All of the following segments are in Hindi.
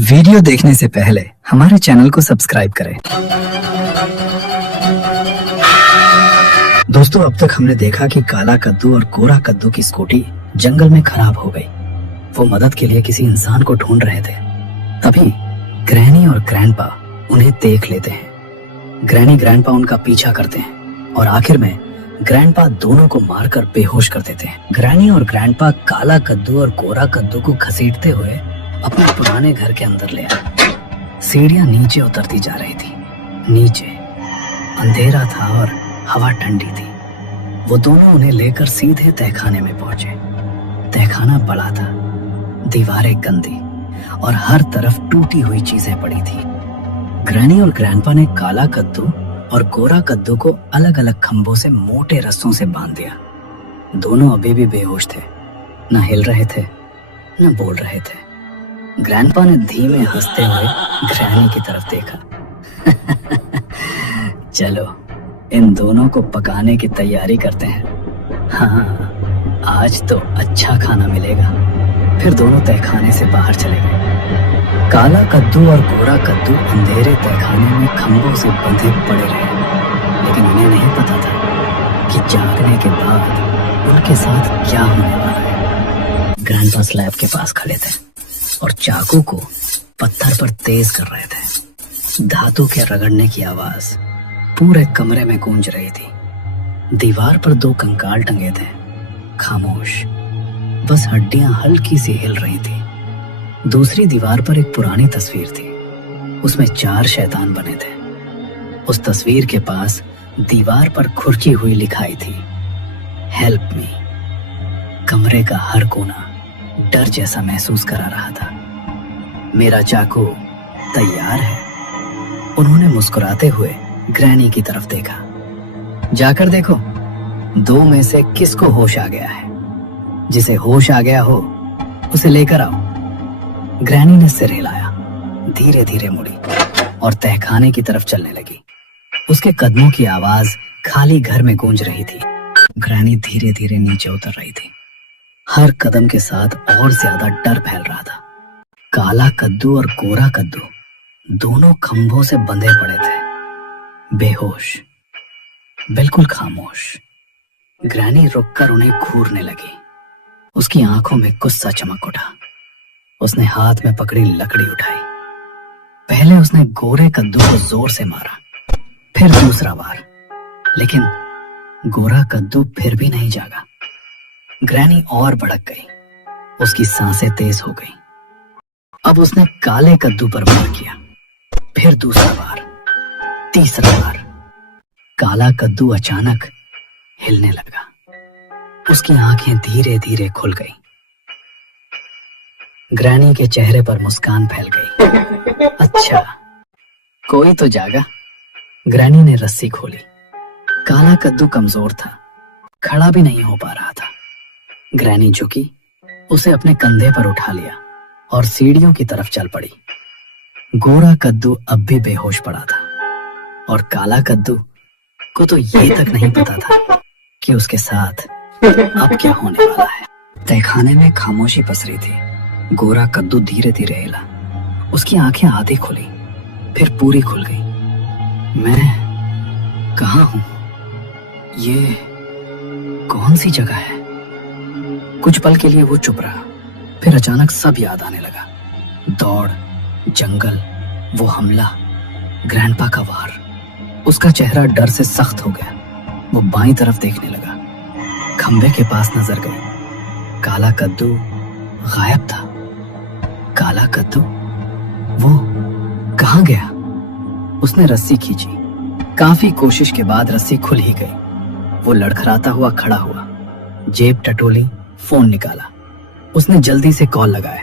वीडियो देखने से पहले हमारे चैनल को सब्सक्राइब करें। दोस्तों, अब तक हमने देखा कि काला कद्दू और गोरा कद्दू की स्कूटी जंगल में खराब हो गई। वो मदद के लिए किसी इंसान को ढूंढ रहे थे। तभी ग्रैनी और ग्रैंडपा उन्हें देख लेते हैं। ग्रैनी ग्रैंडपा उनका पीछा करते हैं और आखिर में ग्रैंडपा दोनों को मारकर बेहोश कर देते हैं। ग्रैनी और ग्रैंडपा काला कद्दू और गोरा कद्दू को घसीटते हुए अपने पुराने घर के अंदर ले आए। सीढ़ियां नीचे उतरती जा रही थी। नीचे अंधेरा था और हवा ठंडी थी। वो दोनों उन्हें लेकर सीधे तहखाने में पहुंचे। तहखाना बड़ा था, दीवारें गंदी और हर तरफ टूटी हुई चीजें पड़ी थी। ग्रैनी और ग्रैंडपा ने काला कद्दू और गोरा कद्दू को अलग अलग खंभों से मोटे रस्सों से बांध दिया। दोनों अभी भी बेहोश थे, न हिल रहे थे न बोल रहे थे। ग्रैंडपा ने धीमे हंसते हुए ग्रैनी की तरफ देखा। चलो इन दोनों को पकाने की तैयारी करते हैं। हाँ, आज तो अच्छा खाना मिलेगा। फिर दोनों तहखाने से बाहर चले गए। काला कद्दू और गोरा कद्दू अंधेरे तहखाने में खंभों से बंधे पड़े रहे, लेकिन उन्हें नहीं पता था कि जागने के बाद उनके साथ क्या होने वाला है। ग्रैंडपा स्लैब के पास खड़े थे और चाकू को पत्थर पर तेज कर रहे थे। धातु के रगड़ने की आवाज पूरे कमरे में गूंज रही थी। दीवार पर दो कंकाल टंगे थे, खामोश, बस हड्डियां हल्की सी हिल रही थी। दूसरी दीवार पर एक पुरानी तस्वीर थी, उसमें 4 शैतान बने थे। उस तस्वीर के पास दीवार पर खुरची हुई लिखाई थी, हेल्प मी। कमरे का हर कोना डर जैसा महसूस करा रहा था। मेरा चाकू तैयार है, उन्होंने मुस्कुराते हुए ग्रैनी की तरफ देखा। जाकर देखो, 2 में से किसको होश आ गया है। जिसे होश आ गया हो उसे लेकर आओ। ग्रैनी ने सिर हिलाया, धीरे धीरे मुड़ी और तहखाने की तरफ चलने लगी। उसके कदमों की आवाज खाली घर में गूंज रही थी। ग्रैनी धीरे धीरे नीचे उतर रही थी। हर कदम के साथ और ज्यादा डर फैल रहा था। काला कद्दू और गोरा कद्दू दोनों खंभों से बंधे पड़े थे, बेहोश, बिल्कुल खामोश। ग्रैनी रुककर उन्हें घूरने लगी। उसकी आंखों में गुस्सा चमक उठा। उसने हाथ में पकड़ी लकड़ी उठाई। पहले उसने गोरे कद्दू को जोर से मारा, फिर दूसरा बार, लेकिन गोरा कद्दू फिर भी नहीं जागा। ग्रैनी और भड़क गई। उसकी सांसें तेज हो गई। अब उसने काले कद्दू पर वार किया, फिर दूसरा बार, तीसरा बार। काला कद्दू अचानक हिलने लगा। उसकी आंखें धीरे धीरे खुल गईं। ग्रैनी के चेहरे पर मुस्कान फैल गई। अच्छा, कोई तो जागा। ग्रैनी ने रस्सी खोली। काला कद्दू कमजोर था, खड़ा भी नहीं हो पा रहा था। ग्रैनी झुकी, उसे अपने कंधे पर उठा लिया और सीढ़ियों की तरफ चल पड़ी। गोरा कद्दू अब भी बेहोश पड़ा था और काला कद्दू को तो ये तक नहीं पता था कि उसके साथ अब क्या होने वाला है। तहखाने में खामोशी पसरी थी। गोरा कद्दू धीरे धीरे हिला। उसकी आंखें आधी खुली, फिर पूरी खुल गई। मैं कहाँ हूं? ये कौन सी जगह है? कुछ पल के लिए वो चुप रहा, फिर अचानक सब याद आने लगा। दौड़, जंगल, वो हमला, ग्रैंडपा का वार। उसका चेहरा डर से सख्त हो गया। वो बाईं तरफ देखने लगा। खंबे के पास नजर गई। काला कद्दू गायब था। काला कद्दू, वो कहाँ गया? उसने रस्सी खींची। काफी कोशिश के बाद रस्सी खुल ही गई। वो लड़खड़ाता हुआ खड़ा हुआ, जेब टटोली, फोन निकाला। उसने जल्दी से कॉल लगाया।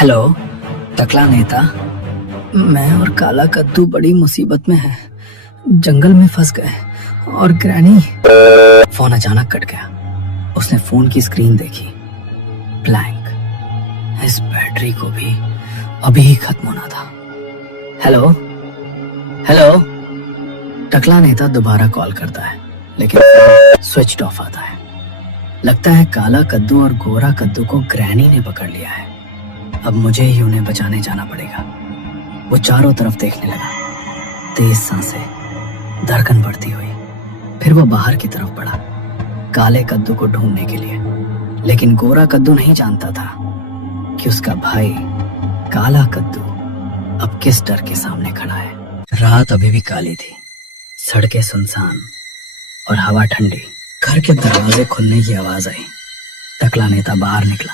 हेलो, टकला नेता, मैं और काला कद्दू बड़ी मुसीबत में है। जंगल में फंस गए और ग्रैनी। फोन अचानक कट गया। उसने फोन की स्क्रीन देखी, ब्लैंक। इस बैटरी को भी अभी ही खत्म होना था। Hello hello. टकला नेता दोबारा कॉल करता है, लेकिन स्विच ऑफ आता है। लगता है काला कद्दू और गोरा कद्दू को ग्रैनी ने पकड़ लिया है। अब मुझे ही उन्हें बचाने जाना पड़ेगा। वो चारों तरफ देखने लगा, तेज सांसें, धड़कन बढ़ती हुई। फिर वो बाहर की तरफ बढ़ा, काले कद्दू को ढूंढने के लिए। लेकिन गोरा कद्दू नहीं जानता था कि उसका भाई काला कद्दू अब किस डर के सामने खड़ा है। रात अभी भी काली थी, सड़कें सुनसान और हवा ठंडी। घर के दरवाजे खुलने की आवाज आई। टकला नेता बाहर निकला।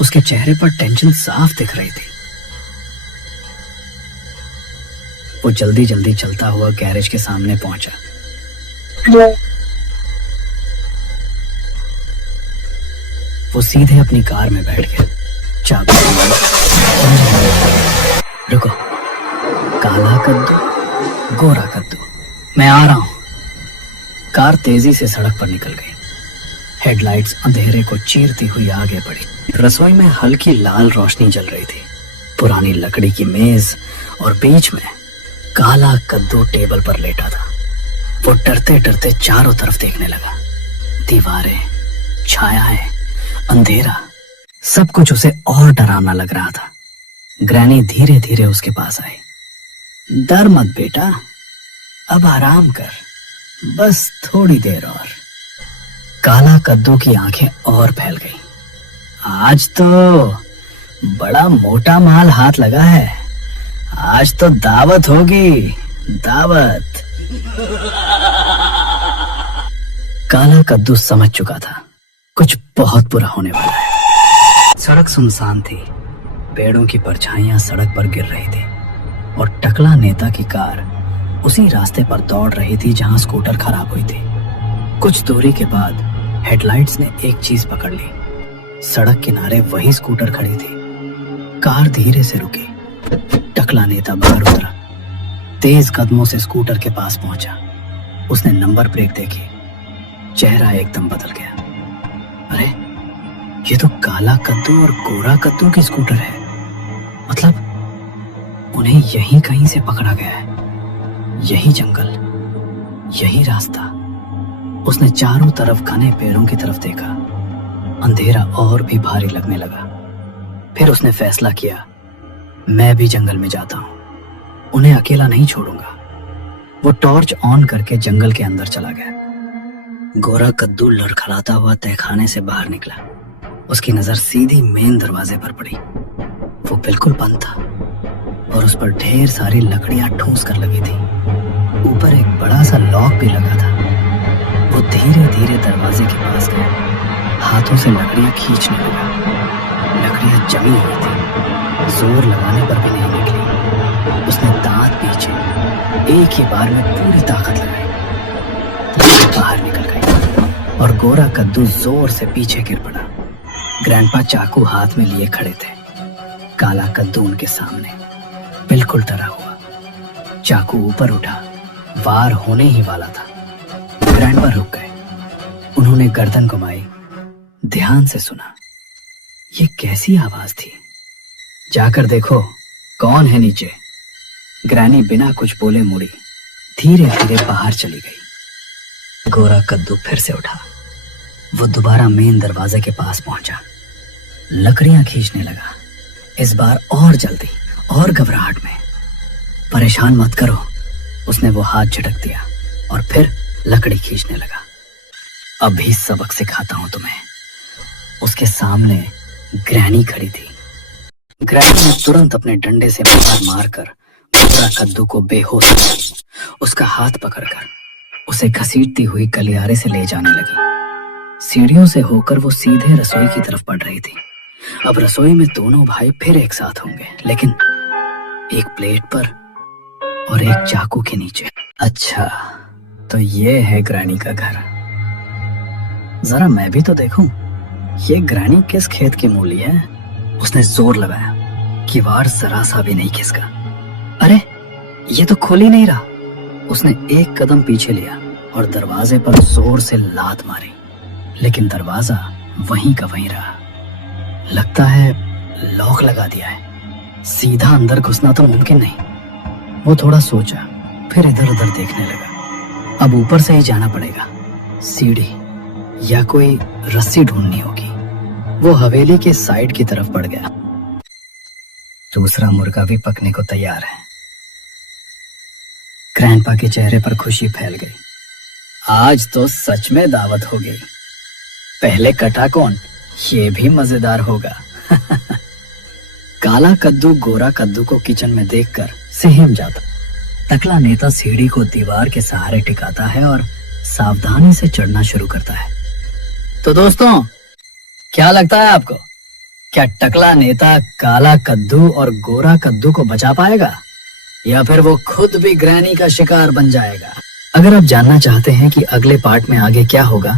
उसके चेहरे पर टेंशन साफ दिख रही थी। वो जल्दी जल्दी चलता हुआ गैरेज के सामने पहुंचा। वो सीधे अपनी कार में बैठ गया, चाबी रुको, काला कद्दू, गोरा कद्दू, मैं आ रहा हूं। कार तेजी से सड़क पर निकल गई। हेडलाइट्स अंधेरे को चीरती हुई आगे बढ़ी। रसोई में हल्की लाल रोशनी जल रही थी। पुरानी लकड़ी की मेज और बीच में काला कद्दू टेबल पर लेटा था। वो डरते डरते चारों तरफ देखने लगा। दीवारें, छायाएं, अंधेरा, सब कुछ उसे और डरावना लग रहा था। ग्रैनी धीरे धीरे उसके पास आई। डर मत बेटा, अब आराम कर, बस थोड़ी देर और। काला कद्दू की आंखें और फैल गईं। आज तो बड़ा मोटा माल हाथ लगा है। आज तो दावत होगी, दावत। काला कद्दू समझ चुका था कुछ बहुत बुरा होने वाला है। सड़क सुनसान थी। पेड़ों की परछाइयां सड़क पर गिर रही थी और टकला नेता की कार उसी रास्ते पर दौड़ रही थी जहां स्कूटर खराब हुई थी। कुछ दूरी के बाद हेडलाइट्स ने एक चीज पकड़ ली। सड़क किनारे वही स्कूटर खड़ी थी। कार धीरे से रुकी। टकला नेता बाहर उतरा, तेज कदमों से स्कूटर के पास पहुंचा। उसने नंबर प्लेट देखी। चेहरा एकदम बदल गया। अरे, ये तो काला कद्दू और गोरा कद्दू की स्कूटर है। मतलब उन्हें यहीं कहीं से पकड़ा गया है। यही जंगल, यही रास्ता। उसने चारों तरफ घने पेड़ों की तरफ देखा। अंधेरा और भी भारी लगने लगा। फिर उसने फैसला किया, मैं भी जंगल में जाता हूं, उन्हें अकेला नहीं छोड़ूंगा। वो टॉर्च ऑन करके जंगल के अंदर चला गया। गोरा कद्दू लड़खड़ाता हुआ तहखाने से बाहर निकला। उसकी नजर सीधी मेन दरवाजे पर पड़ी। वो बिल्कुल बंद था और उस पर ढेर सारी लकड़ियां ठूंस कर लगी थी। ऊपर एक बड़ा सा लॉक भी लगा था। वो धीरे धीरे दरवाजे के पास गया। हाथों से लकड़ियां खींचने लगा। लकड़ियां जमी हुई थी, जोर लगाने पर भी नहीं निकली। उसने दांत पीछे एक ही बार में पूरी ताकत लगाई। बाहर निकल गई और गोरा कद्दू जोर से पीछे गिर पड़ा। ग्रैंडपा चाकू हाथ में लिए खड़े थे। काला कद्दू उनके सामने बिल्कुल डरा हुआ। चाकू ऊपर उठा, वार होने ही वाला था। ग्रैंडपा रुक गए। उन्होंने गर्दन घुमाई, ध्यान से सुना। ये कैसी आवाज थी? जाकर देखो कौन है नीचे। ग्रैनी बिना कुछ बोले मुड़ी, धीरे धीरे बाहर चली गई। गोरा कद्दू फिर से उठा। वो दोबारा मेन दरवाजे के पास पहुंचा। लकड़ियां खींचने लगा, इस बार और जल्दी और घबराहट में। परेशान मत करो, उसने वो हाथ झटक दिया और फिर लकड़ी खींचने लगा। अभी सबक सिखाता हूं तुम्हें। उसके सामने ग्रैनी खड़ी थी। ग्रैनी ने तुरंत अपने डंडे से मार मारकर गोरा कद्दू को बेहोश किया। उसका हाथ पकड़कर उसे घसीटती हुई गलियारे से ले जाने लगी। सीढ़ियों से होकर वो सीधे रसोई की तरफ बढ़ रही थी। अब रसोई में दोनों भाई फिर एक साथ होंगे, लेकिन एक प्लेट पर और एक चाकू के नीचे। अच्छा, तो ये है ग्रैनी का घर। जरा मैं भी तो देखूं, ये ग्रैनी किस खेत की मूली है। उसने जोर लगाया, किवाड़ जरा सा भी नहीं खिसका। अरे, ये तो खुल ही नहीं रहा। उसने एक कदम पीछे लिया और दरवाजे पर जोर से लात मारी, लेकिन दरवाजा वहीं का वहीं रहा। लगता है लॉक लगा दिया है। सीधा अंदर घुसना तो मुमकिन नहीं। वो थोड़ा सोचा, फिर इधर उधर देखने लगा। अब ऊपर से ही जाना पड़ेगा। सीढ़ी, या कोई रस्सी ढूंढनी होगी। वो हवेली के साइड की तरफ बढ़ गया। दूसरा मुर्गा भी पकने को तैयार है। ग्रैंडपा के चेहरे पर खुशी फैल गई। आज तो सच में दावत हो गई। पहले कटा कौन, ये भी मजेदार होगा। काला कद्दू गोरा कद्दू को किचन में देखकर सहम जाता। टकला नेता सीढ़ी को दीवार के सहारे टिकाता है और सावधानी से चढ़ना शुरू करता है। तो दोस्तों, क्या लगता है आपको, क्या टकला नेता काला कद्दू और गोरा कद्दू को बचा पाएगा, या फिर वो खुद भी ग्रैनी का शिकार बन जाएगा? अगर आप जानना चाहते हैं कि अगले पार्ट में आगे क्या होगा,